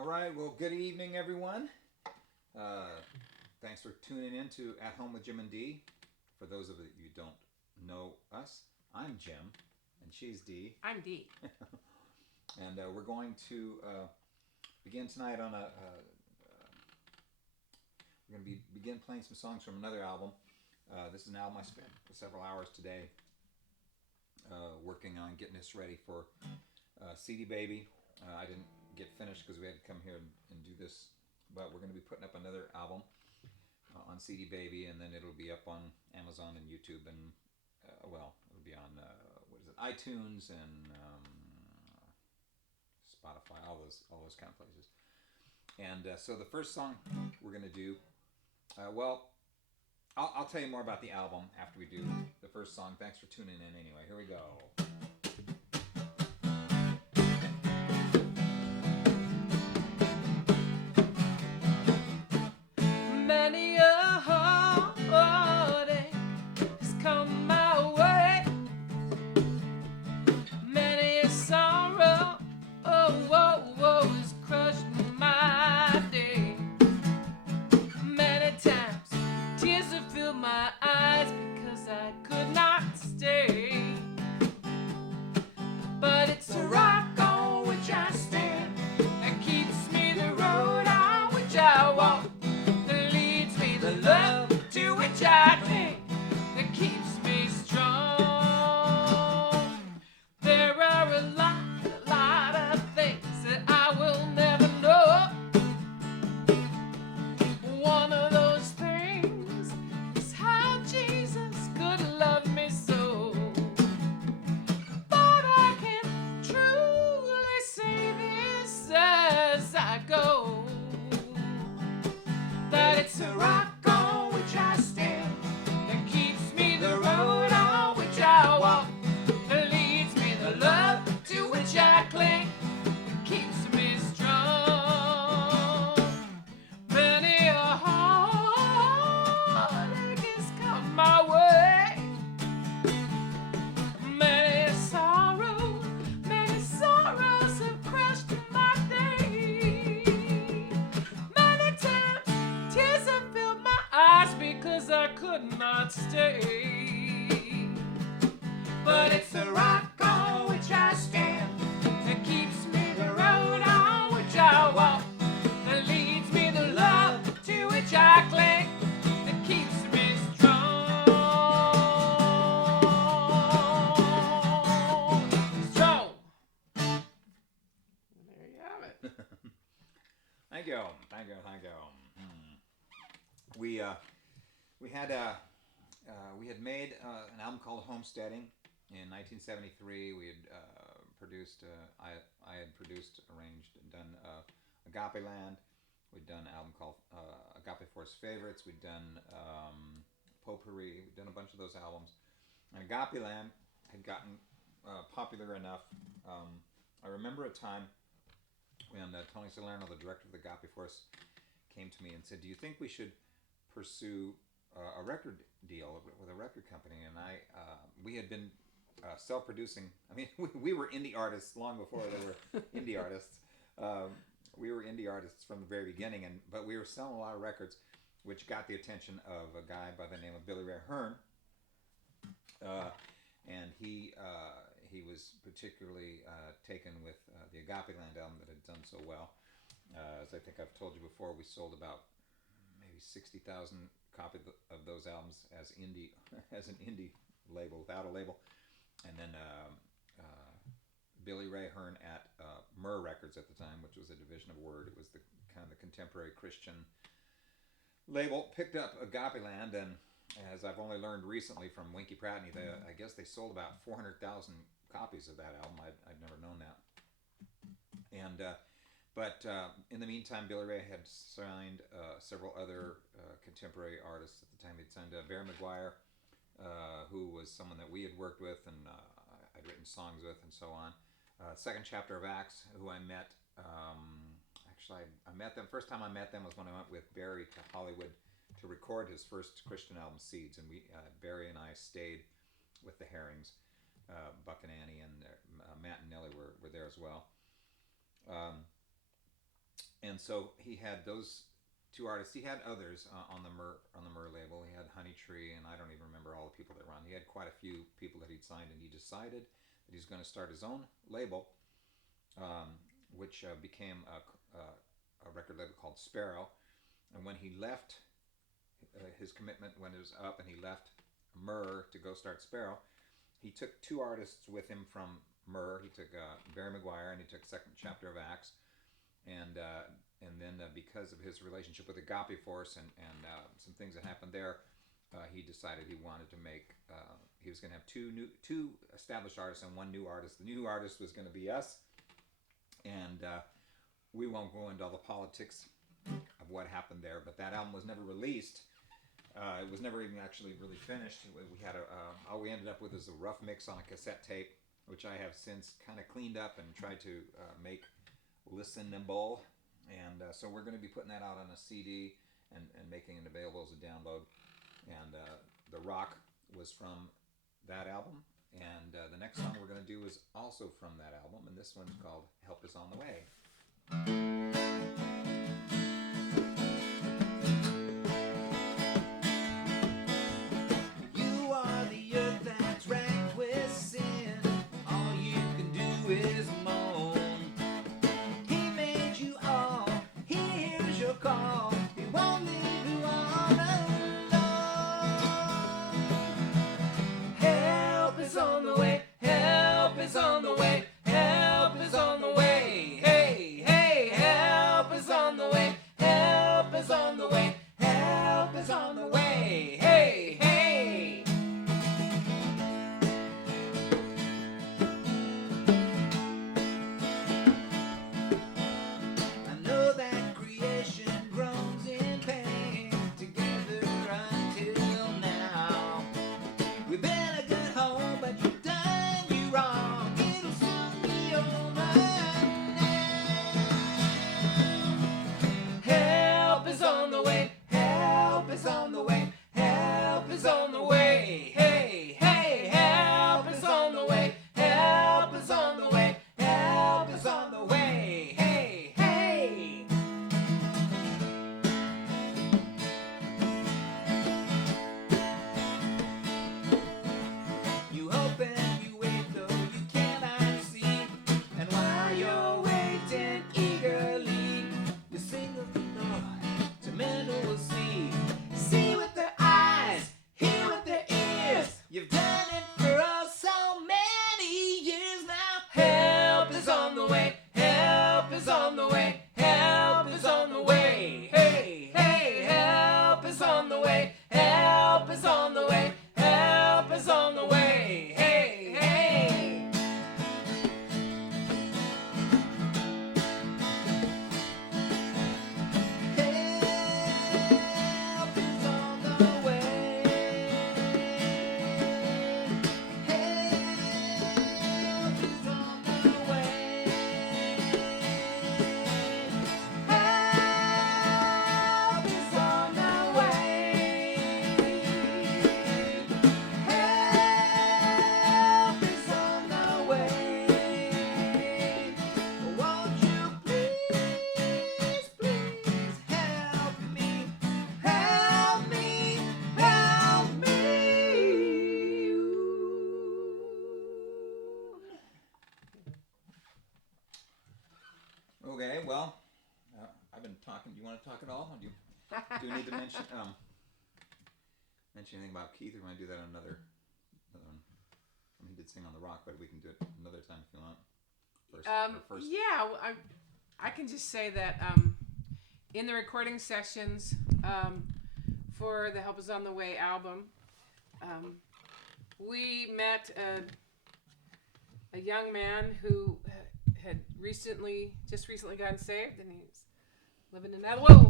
All right. Well, good evening, everyone. Uh, Thanks for tuning in to At Home with Jim and Dee. For those of you who don't know us, I'm Jim, and she's Dee, I'm Dee. and we're going to begin tonight on a. We're going to begin playing some songs from another album. This is an album I spent several hours today working on getting this ready for CD Baby. I didn't get finished because we had to come here and do this, but we're going to be putting up another album on CD Baby, and then it'll be up on Amazon and YouTube, and it'll be on what is it, iTunes and Spotify, all those kind of places. And so the first song we're going to do, I'll tell you more about the album after we do the first song. Thanks for tuning in anyway. Here we go. Many a heartache has come my way. Many a sorrow, has crushed my day. Many times tears have filled my eyes because I could not stay. But it's a rock on which I stand that keeps me the road on which I walk. The love to which I cling that keeps me strong. There are a lot of things that I will never know. One of those things is how Jesus could love me so. But I can truly say this as I go, that it's a rock on which I stand that keeps me the road on which I walk, that leads me the love to which I cling, that keeps me strong. Many a heartache has come my way. Many sorrows have crushed my day. Many times tears have filled my eyes because I could not stay. But it's the rock on which I stand that keeps me the road on which I walk, that leads me the love to which I cling, that keeps me strong. Strong. There you have it. Thank you. We had made an album called Homesteading in 1973. We had produced, I had produced, arranged, and done Agape Land. We'd done an album called Agape Force Favorites. We'd done Potpourri. We'd done a bunch of those albums. And Agape Land had gotten popular enough. I remember a time when Tony Salerno, the director of the Agape Force, came to me and said, "Do you think we should pursue a record deal with a record company?" And we had been self-producing. I mean, we were indie artists long before they were indie artists. We were indie artists from the very beginning, but we were selling a lot of records, which got the attention of a guy by the name of Billy Ray Hearn, and he was particularly taken with the Agape Land album that had done so well. As I think I've told you before, we sold about maybe 60,000 copies of those albums as indie, as an indie label, without a label. And then Billy Ray Hearn at Myrrh Records at the time, which was a division of Word. It was the kind of the contemporary Christian label, picked up Agape Land, and as I've only learned recently from Winky Pratney, I guess they sold about 400,000 copies of that album. I'd never known that. And but in the meantime, Billy Ray had signed several other contemporary artists at the time. He'd signed Barry McGuire, who was someone that we had worked with and I'd written songs with, and so on. Second Chapter of Acts, who I met. Actually, I met them. First time I met them was when I went with Barry to Hollywood to record his first Christian album, Seeds, and Barry and I stayed with the Herrings. Buck and Annie and Matt and Nellie were there as well. and so he had those two artists. He had others on the Myrrh label. He had Honey Tree, and I don't even remember all the people that were on. He had quite a few people that he'd signed, and he decided that he's going to start his own label, which became a record label called Sparrow. And when he left his commitment, when it was up, and he left Myrrh to go start Sparrow, he took two artists with him from Myrrh. He took Barry McGuire, and he took Second Chapter of Acts, and then because of his relationship with Agape Force and some things that happened there, he decided he wanted to make. He was going to have two established artists and one new artist. The new artist was going to be us, and we won't go into all the politics of what happened there. But that album was never released. It was never even actually really finished. We had all we ended up with is a rough mix on a cassette tape, which I have since kind of cleaned up and tried to make listenable. And so we're going to be putting that out on a CD and making it available as a download. And the rock was from that album. And the next song we're going to do is also from that album. And this one's called Help Is On the Way. You are the earth that's racked with sin. All you can do is moan. He made you all. He hears your call. He won't leave you all alone. Help is on the way. Help is on the way. Help is on the way. Hey, hey, help is on the way. Help is on the way. Help is on the way. Hey, hey. I know that creation groans in pain together until now. We've been a good home, but you've done you wrong. It'll soon be over now. Help is on the way. Help is on the way. Help is on the way. Hey, hey, help is on the way. Help is on the way. Help is on the way. Hey, hey. You hope and you wait, though you cannot see. And while you're waiting eagerly, you sing of the Lord to men who will see. See with their eyes, hear with their ears. You've done it for oh so many years now. Help is on the way. Help is on the way. Help is on the way. Hey, hey, help is on the way. Help is on the way. Help is on the way. Hey, hey. Help is on the way. Help is on the way. Help is on the way. Help is on the way. Won't you please, please help me? Help me, help me. Okay, well, I've been talking. Do you want to talk at all? Do you need to mention anything about Keith, or want to do that on another one? He did sing on the rock, but we can do it another time if you want. First. Yeah, I can just say that in the recording sessions for the Help Is On the Way album, we met a young man who had just recently gotten saved, and he's living in LA,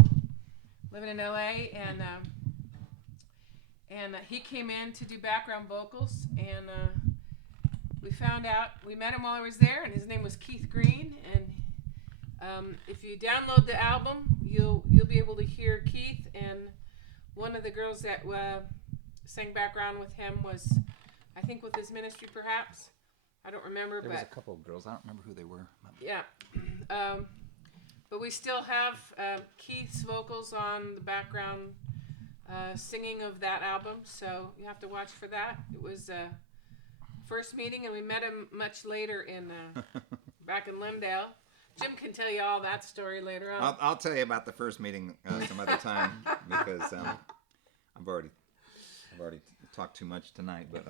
and he came in to do background vocals, and we met him while I was there, and his name was Keith Green, and if you download the album, you'll be able to hear Keith, and one of the girls that sang background with him was, I think, with his ministry, perhaps. I don't remember, There was a couple of girls. I don't remember who they were. Yeah. But we still have Keith's vocals on the background singing of that album, so you have to watch for that. It was first meeting, and we met him much later in back in Limdale. Jim can tell you all that story later on. I'll tell you about the first meeting some other time because I've already talked too much tonight. But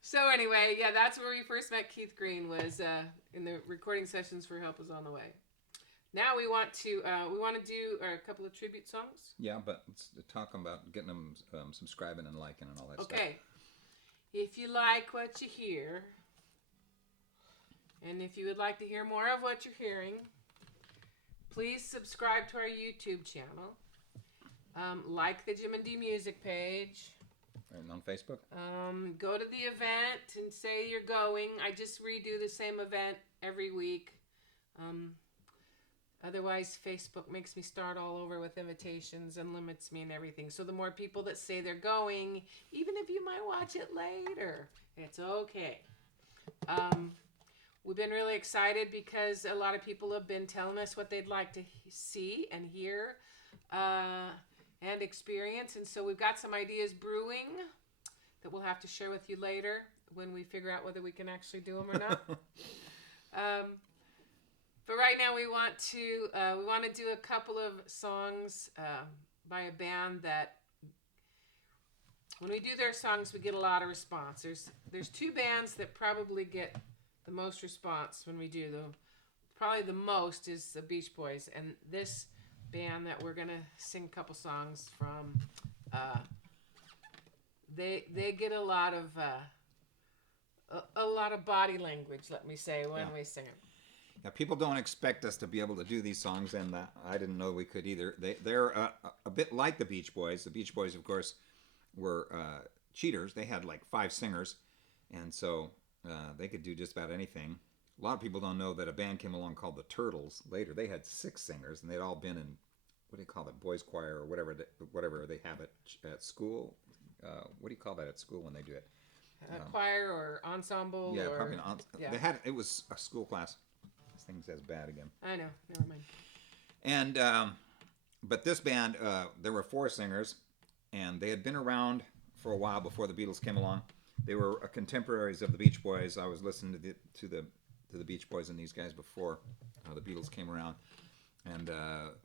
So anyway, yeah, that's where we first met Keith Green, was in the recording sessions for Help Is On The Way. Now we want to do a couple of tribute songs. yeah, but let's talk about getting them subscribing and liking and all that stuff. Okay. If you like what you hear, and if you would like to hear more of what you're hearing, please subscribe to our YouTube channel. Like the Jim and D Music page. And on Facebook? Go to the event and say you're going. I just redo the same event every week. Otherwise, Facebook makes me start all over with invitations and limits me and everything. So the more people that say they're going, even if you might watch it later, it's okay. We've been really excited because a lot of people have been telling us what they'd like to see and hear and experience. And so we've got some ideas brewing that we'll have to share with you later when we figure out whether we can actually do them or not. But right now we want to do a couple of songs by a band that, when we do their songs, we get a lot of response. There's two bands that probably get the most response when we do them. Probably the most is the Beach Boys, and this band that we're gonna sing a couple songs from, they get a lot of body language, let me say, when we sing it. Yeah, people don't expect us to be able to do these songs, and I didn't know we could either. They're a bit like the Beach Boys. The Beach Boys, of course, were cheaters. They had like 5 singers, and so they could do just about anything. A lot of people don't know that a band came along called the Turtles later. They had 6 singers, and they'd all been in, what do you call it, boys choir or whatever they have at school. What do you call that at school when they do it? Choir or ensemble. Yeah, or, probably yeah. It was a school class. This thing says bad again. I know, never mind. And but this band, there were 4 singers, and they had been around for a while before the Beatles came along. They were contemporaries of the Beach Boys. I was listening to the Beach Boys and these guys before the Beatles came around. And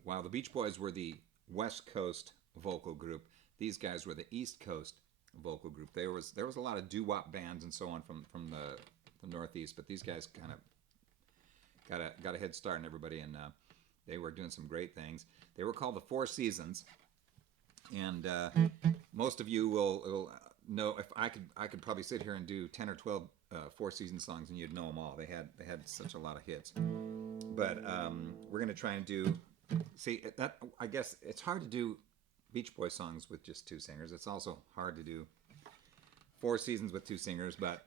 while the Beach Boys were the West Coast vocal group, these guys were the East Coast vocal group. There was a lot of doo-wop bands and so on from the Northeast, but these guys kind of got a head start on everybody, and they were doing some great things. They were called the Four Seasons, and most of you will know, if I could probably sit here and do 10 or 12 Four Seasons songs, and you'd know them all. They had such a lot of hits. But we're gonna try and do. See, that I guess it's hard to do Beach Boy songs with just 2 singers. It's also hard to do Four Seasons with 2 singers, but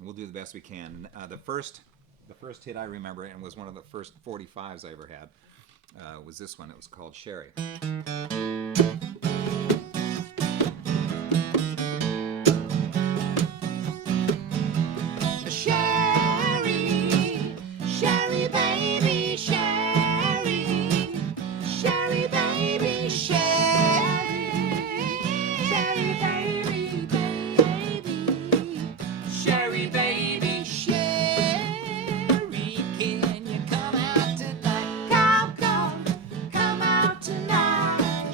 we'll do the best we can. The first hit I remember, and was one of the first 45s I ever had, was this one. It was called Sherry. Come out tonight.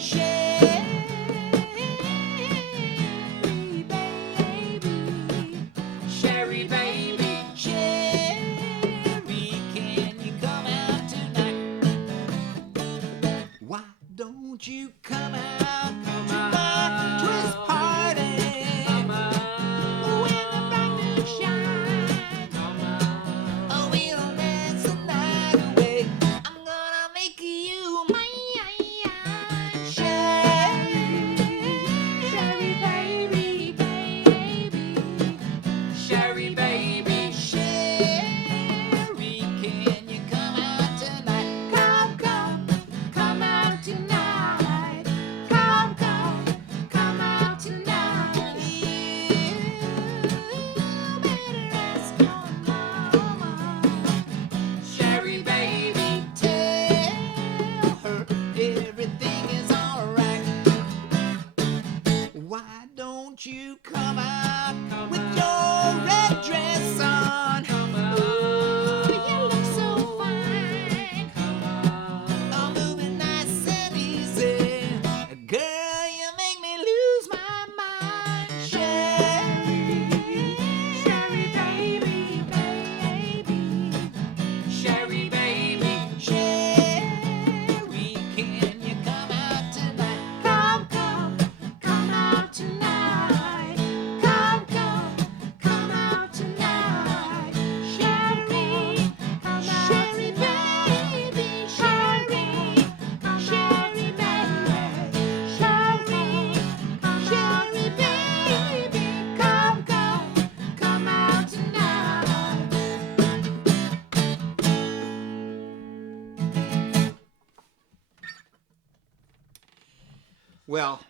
Well,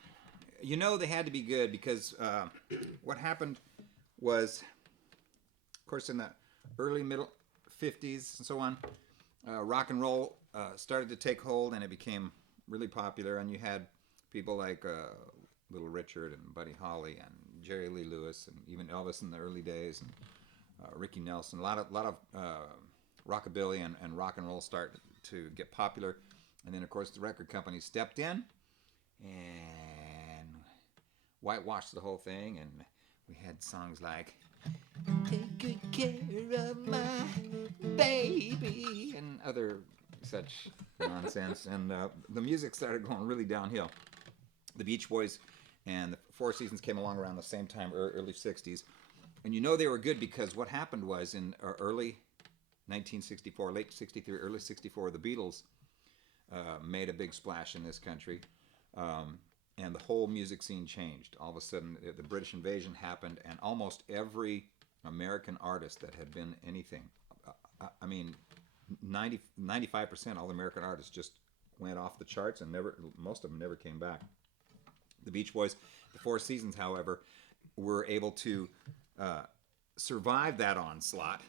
you know they had to be good because what happened was, of course, in the early middle 50s and so on, rock and roll started to take hold and it became really popular. And you had people like Little Richard and Buddy Holly and Jerry Lee Lewis and even Elvis in the early days and Ricky Nelson. A lot of rockabilly and rock and roll started to get popular. And then, of course, the record companies stepped in and whitewashed the whole thing. And we had songs like "Take Good Care of My Baby" and other such nonsense. And the music started going really downhill. The Beach Boys and the Four Seasons came along around the same time, early 60s. And you know they were good because what happened was in early 1964, late 63, early 64, the Beatles made a big splash in this country. And the whole music scene changed. All of a sudden, the British invasion happened, and almost every American artist that had been anything, I mean, 95% all the American artists just went off the charts, and most of them never came back. The Beach Boys, the Four Seasons, however, were able to survive that onslaught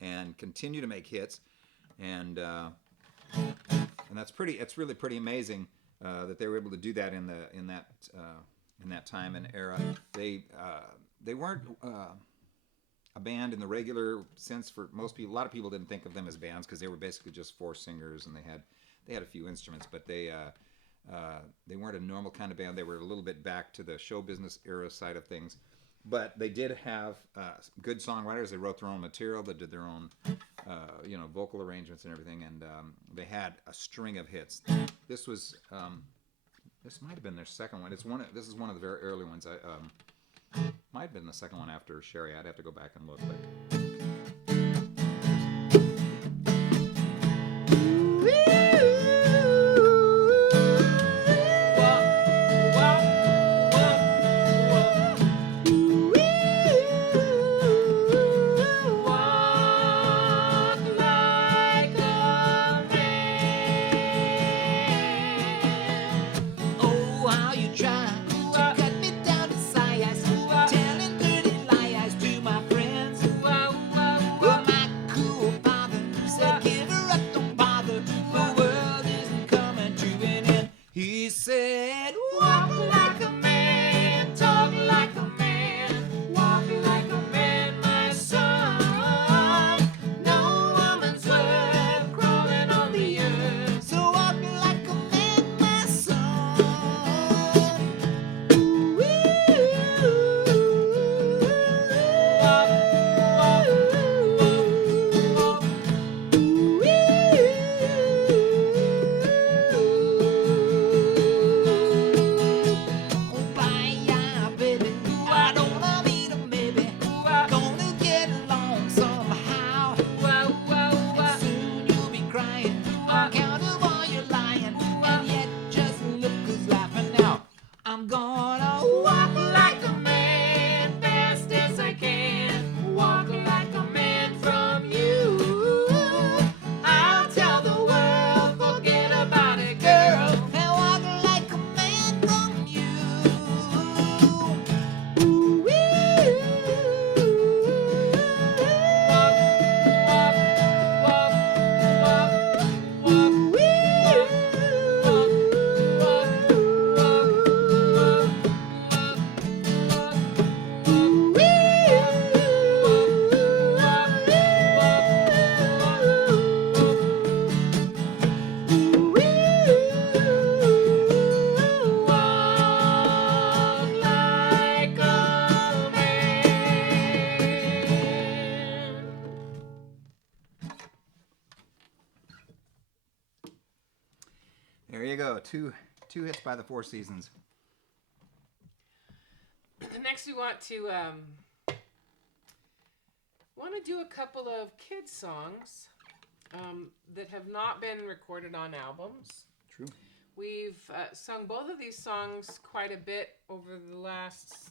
and continue to make hits, and that's pretty. It's really pretty amazing that they were able to do that in that time and era. They weren't a band in the regular sense for most people. A lot of people didn't think of them as bands because they were basically just four singers and they had a few instruments, but they weren't a normal kind of band. They were a little bit back to the show business era side of things. But they did have good songwriters. They wrote their own material. They did their own, vocal arrangements and everything. And they had a string of hits. This might have been their second one. This is one of the very early ones. Might have been the second one after Sherry. I'd have to go back and look. But there you go. Two hits by the Four Seasons. Next, we want to do a couple of kids songs that have not been recorded on albums. True. We've sung both of these songs quite a bit over the last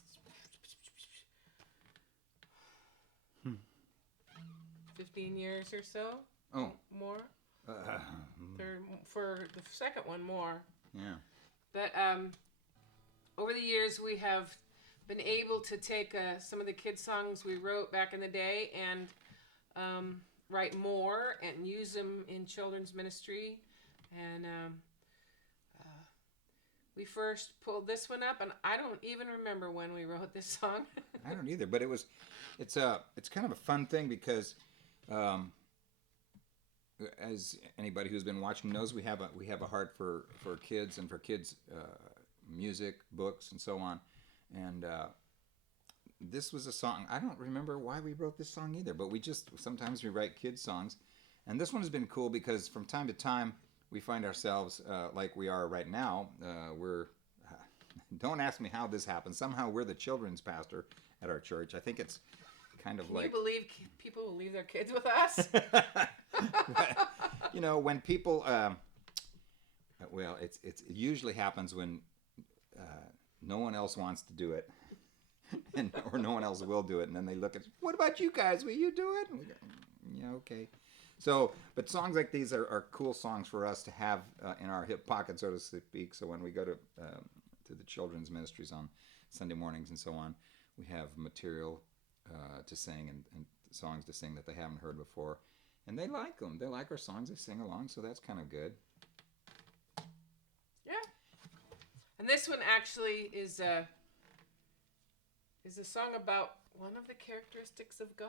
15 years or so. Oh. More. For the second one, more. Yeah. But over the years, we have been able to take some of the kids' songs we wrote back in the day and write more and use them in children's ministry. And we first pulled this one up, and I don't even remember when we wrote this song. I don't either, but it's kind of a fun thing because, as anybody who's been watching knows, we have a heart for kids and for kids music, books, and so on. And this was a song. I don't remember why we wrote this song either, but sometimes we write kids songs, and this one has been cool because from time to time we find ourselves like we are right now. Don't ask me how this happened. Somehow we're the children's pastor at our church. I think it's kind of like. Can you believe people will leave their kids with us? When people, well, it usually happens when no one else wants to do it, or no one else will do it, and then they look at, what about you guys? Will you do it? And we go, yeah, okay. So, but songs like these are cool songs for us to have in our hip pocket, so to speak. So when we go to the children's ministries on Sunday mornings and so on, we have material to sing and songs to sing that they haven't heard before. And they like them. They like our songs. They sing along, so that's kind of good. Yeah. And this one actually is a song about one of the characteristics of God.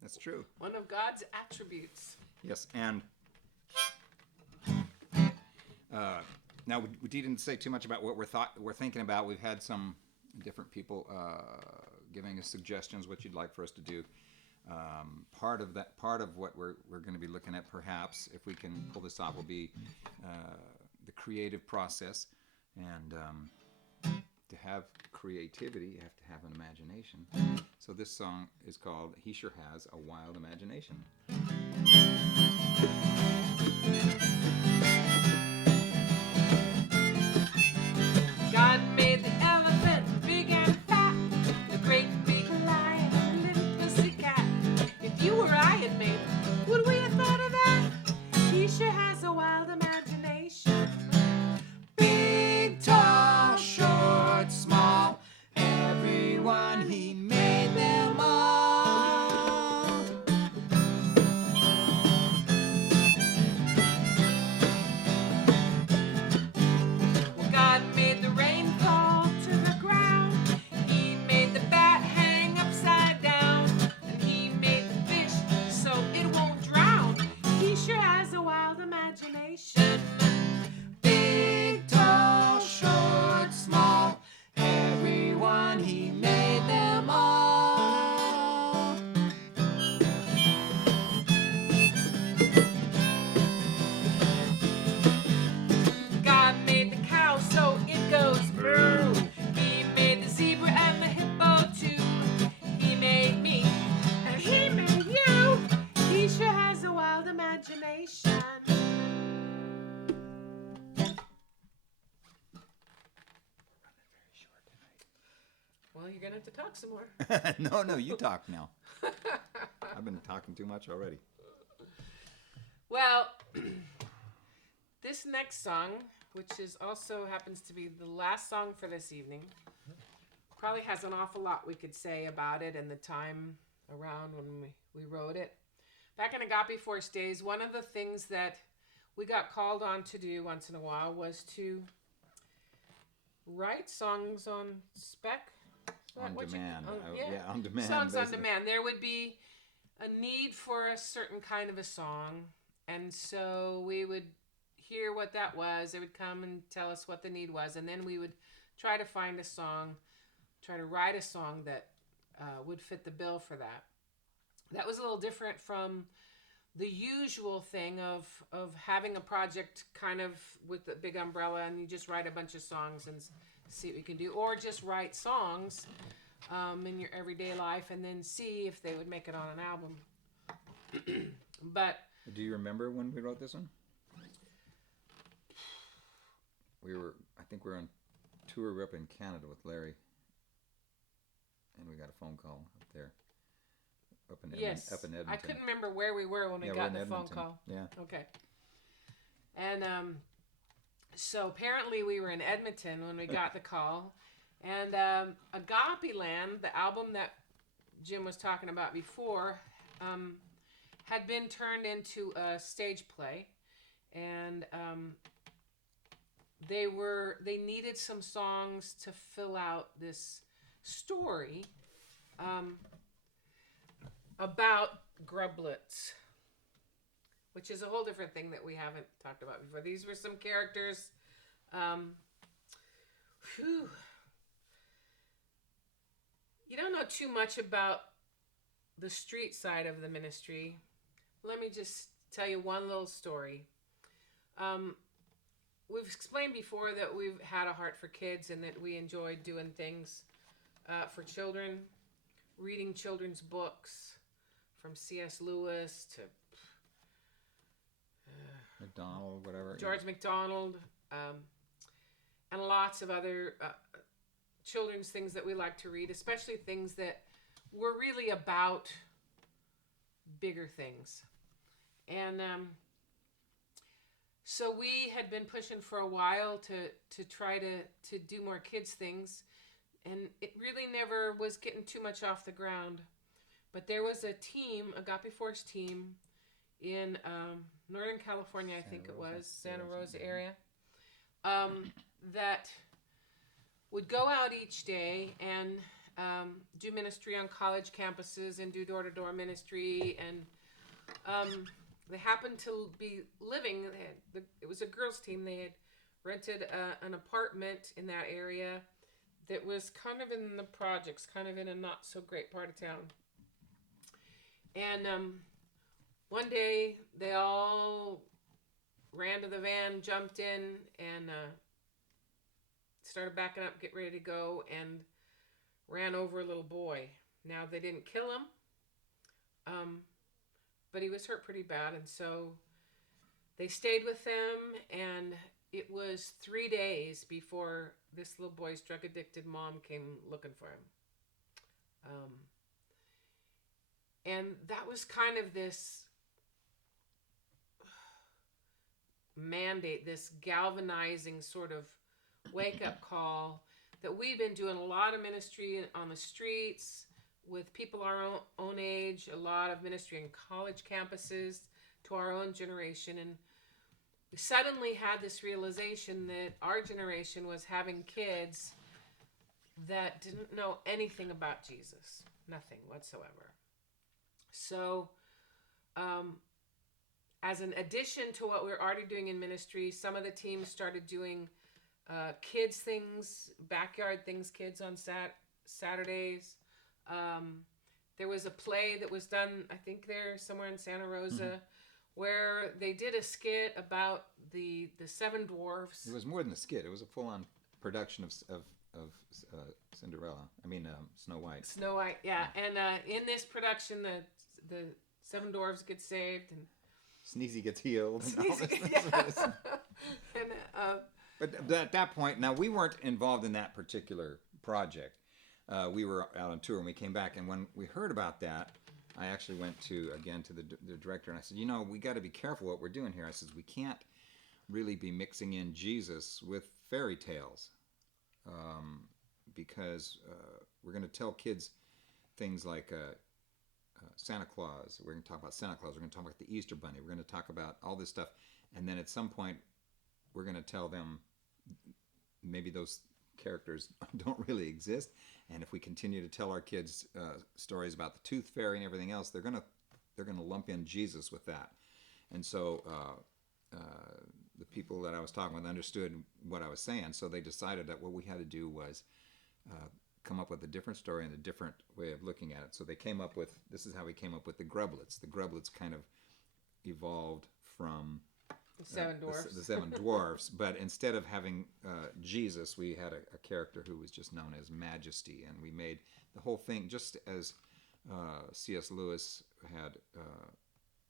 That's true. One of God's attributes. Yes, and now we didn't say too much about what we're thinking about. We've had some different people giving us suggestions what you'd like for us to do. Part of what we're going to be looking at, perhaps, if we can pull this off, will be the creative process. And to have creativity, you have to have an imagination. So this song is called "He Sure Has a Wild Imagination." God made the elephant big and fat, the great big lion, and the little pussy cat. If you or I had made them, would we have thought of that? He sure has a wild imagination. Big, tall, short, small, everyone he made them all. Well, God made the rain fall to the ground. He made the bat hang upside down. And he made the fish so it won't drown. He sure has a wild imagination. Big, tall, short, small, everyone he made them all. God made the cow so it goes moo. He made the zebra and the hippo too. He made me and he made you. He sure has a wild imagination. Well, you're gonna have to talk some more. No, you talk now. I've been talking too much already. Well, this next song, which is also happens to be the last song for this evening, probably has an awful lot we could say about it and the time around when we wrote it. Back in Agape Force days, one of the things that we got called on to do once in a while was to write songs on spec. Is that On what you- demand. yeah. On demand. Songs on basically. demand. There would be a need for a certain kind of a song, and so we would hear what that was. They would come and tell us what the need was, and then we would try to find a song, try to write a song that would fit the bill for that. That was a little different from the usual thing of having a project kind of with the big umbrella and you just write a bunch of songs and see what you can do, or just write songs in your everyday life and then see if they would make it on an album. But Do you remember when we wrote this one? I think we were on tour. We were up in Canada with Larry, and we got a phone call up there. Up in yes, Edmonton. I couldn't remember where we were when we Yeah, got we're the in phone Edmonton. call. Yeah. Okay. And So apparently we were in Edmonton when we got the call, and Agape Land, the album that Jim was talking about before, had been turned into a stage play, and they needed some songs to fill out this story about grublets, which is a whole different thing that we haven't talked about before. These were some characters. Whew. You don't know too much about the street side of the ministry. Let me just tell you one little story. We've explained before that we've had a heart for kids and that we enjoyed doing things for children, reading children's books from C.S. Lewis to McDonald, whatever. George MacDonald, and lots of other children's things that we like to read, especially things that were really about bigger things. And so we had been pushing for a while to try to do more kids things, and it really never was getting too much off the ground. But there was a team, Agape Force team, in Northern California, I think it was, Santa Rosa area, that would go out each day and do ministry on college campuses and do door-to-door ministry. And they happened to be living, it was a girls' team, they had rented an apartment in that area that was kind of in the projects, kind of in a not-so-great part of town. And one day, they all ran to the van, jumped in, and started backing up, get ready to go, and ran over a little boy. Now, they didn't kill him, but he was hurt pretty bad, and so they stayed with them, and it was 3 days before this little boy's drug-addicted mom came looking for him. And that was kind of this mandate, this galvanizing sort of wake-up call that we've been doing a lot of ministry on the streets with people our own age, a lot of ministry in college campuses to our own generation. And we suddenly had this realization that our generation was having kids that didn't know anything about Jesus, nothing whatsoever. So, as an addition to what we're already doing in ministry, some of the teams started doing kids things, backyard things, kids on Saturdays. There was a play that was done, I think there somewhere in Santa Rosa, where they did a skit about the seven dwarfs. It was more than a skit. It was a full-on production of Cinderella. Snow White. Snow White, yeah. And in this production, the seven dwarfs get saved, and Sneezy gets healed. Sneezy, yeah. But at that point, now we weren't involved in that particular project. We were out on tour and we came back, and when we heard about that, I actually went to the director and I said, we got to be careful what we're doing here. I said, we can't really be mixing in Jesus with fairy tales because we're going to tell kids things like Santa Claus. We're going to talk about Santa Claus. We're going to talk about the Easter Bunny. We're going to talk about all this stuff. And then at some point, we're going to tell them maybe those characters don't really exist. And if we continue to tell our kids stories about the Tooth Fairy and everything else, they're going to lump in Jesus with that. And so the people that I was talking with understood what I was saying. So they decided that what we had to do was come up with a different story and a different way of looking at it. So they came up with, this is how we came up with the Grublets. The Grublets kind of evolved from the seven dwarfs. The seven dwarfs, but instead of having Jesus, we had a character who was just known as Majesty, and we made the whole thing just as C.S. Lewis had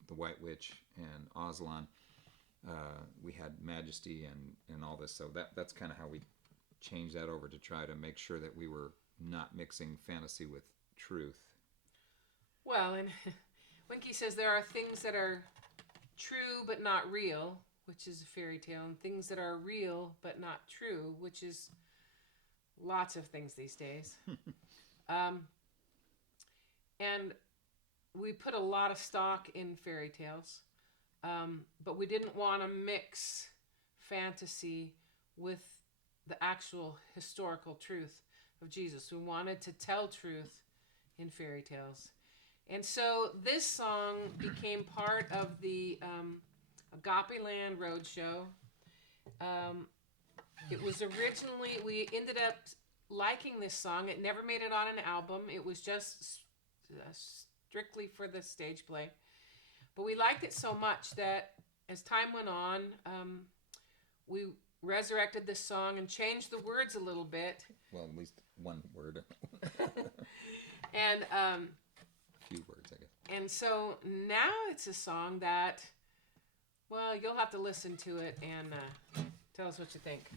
the White Witch and Aslan. We had Majesty and all this, so that's kind of how we changed that over to try to make sure that we were not mixing fantasy with truth. Well, and Winky says there are things that are true but not real, which is a fairy tale, and things that are real but not true, which is lots of things these days. And we put a lot of stock in fairy tales, but we didn't want to mix fantasy with the actual historical truth of Jesus. We wanted to tell truth in fairy tales. And so this song became part of the Agape Land Roadshow. It was originally, we ended up liking this song. It never made it on an album. It was just strictly for the stage play. But we liked it so much that as time went on, we resurrected this song and changed the words a little bit. Well, at least one word. And a few words, I guess. and so now it's a song that, well, you'll have to listen to it and tell us what you think.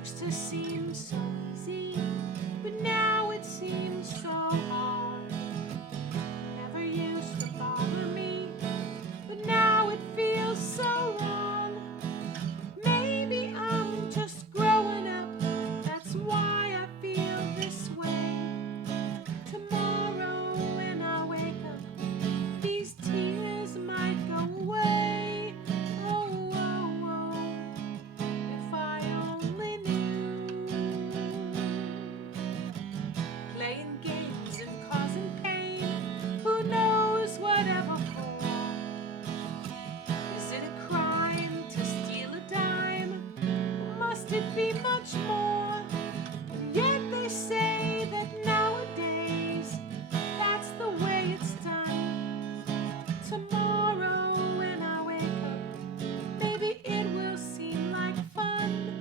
Used to seem so easy, but now it seems so hard. Never used to bother me, but now it feels so wrong. Maybe I'm just growing up, that's why I feel this way. Tomorrow when I wake up, these tears might go away. Oh, oh, oh, if I only knew. Playing games and causing pain, who knows whatever for? Is it a crime to steal a dime? Or must it be much more? And yet they say that nowadays that's the way it's done. Tomorrow when I wake up, maybe it will seem like fun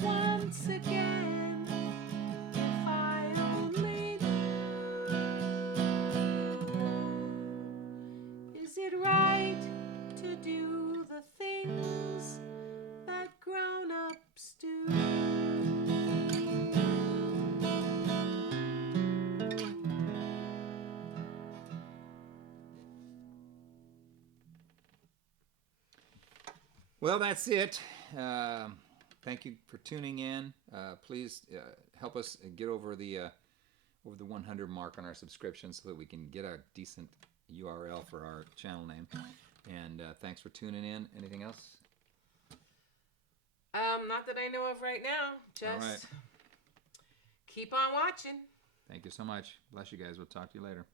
once again. If I only knew. Is it right to do the things that grown-ups do? Well, that's it. Thank you for tuning in. Please help us get over the 100 mark on our subscription so that we can get a decent URL for our channel name. And thanks for tuning in. Anything else? Not that I know of right now. Just All right. keep on watching. Thank you so much. Bless you guys. We'll talk to you later.